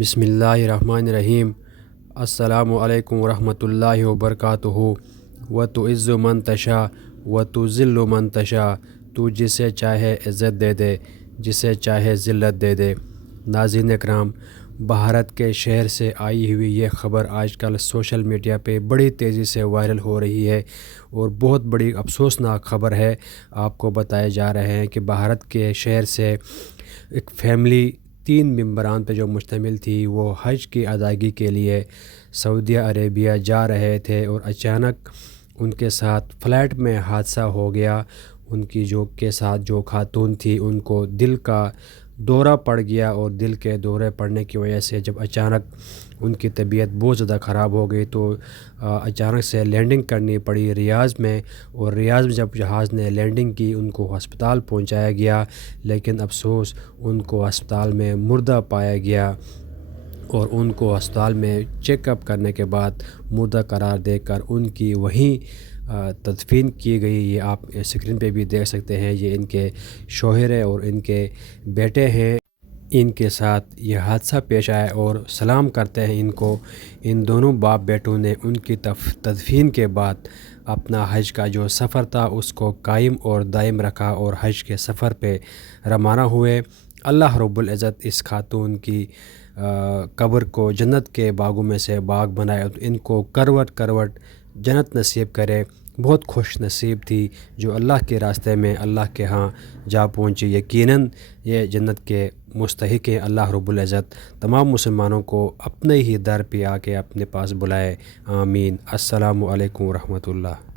بسم اللہ الرحمن الرحیم۔ السلام علیکم ورحمۃ اللہ وبرکاتہ۔ وتعز من تشاء وتذل من تشاء، تو جسے چاہے عزت دے دے، جسے چاہے ذلت دے دے۔ ناظرین اکرام، بھارت کے شہر سے آئی ہوئی یہ خبر آج کل سوشل میڈیا پہ بڑی تیزی سے وائرل ہو رہی ہے اور بہت بڑی افسوسناک خبر ہے۔ آپ کو بتائے جا رہے ہیں کہ بھارت کے شہر سے ایک فیملی 3 ممبران پہ جو مشتمل تھی، وہ حج کی ادائیگی کے لیے سعودیہ عربیہ جا رہے تھے اور اچانک ان کے ساتھ فلائٹ میں حادثہ ہو گیا۔ ان کی ساتھ جو خاتون تھی، ان کو دل کا دورہ پڑ گیا اور دل کے دورے پڑنے کی وجہ سے جب اچانک ان کی طبیعت بہت زیادہ خراب ہو گئی تو اچانک سے لینڈنگ کرنی پڑی ریاض میں، اور ریاض میں جب جہاز نے لینڈنگ کی ان کو ہسپتال پہنچایا گیا، لیکن افسوس ان کو ہسپتال میں مردہ پایا گیا اور ان کو ہسپتال میں چیک اپ کرنے کے بعد مردہ قرار دے کر ان کی وہیں تدفین کی گئی۔ یہ آپ اسکرین پہ بھی دیکھ سکتے ہیں، یہ ان کے شوہر اور ان کے بیٹے ہیں۔ ان کے ساتھ یہ حادثہ پیش آیا اور سلام کرتے ہیں ان کو۔ ان دونوں باپ بیٹوں نے ان کی تدفین کے بعد اپنا حج کا جو سفر تھا اس کو قائم اور دائم رکھا اور حج کے سفر پہ روانہ ہوئے۔ اللہ رب العزت اس خاتون کی قبر کو جنت کے باغوں میں سے باغ بنائے، ان کو کروٹ کروٹ جنت نصیب کرے۔ بہت خوش نصیب تھی جو اللہ کے راستے میں اللہ کے ہاں جا پہنچی۔ یقیناً یہ جنت کے مستحق ہیں۔ اللہ رب العزت تمام مسلمانوں کو اپنے ہی در پہ آ کے اپنے پاس بلائے، آمین۔ السلام علیکم ورحمۃ اللہ۔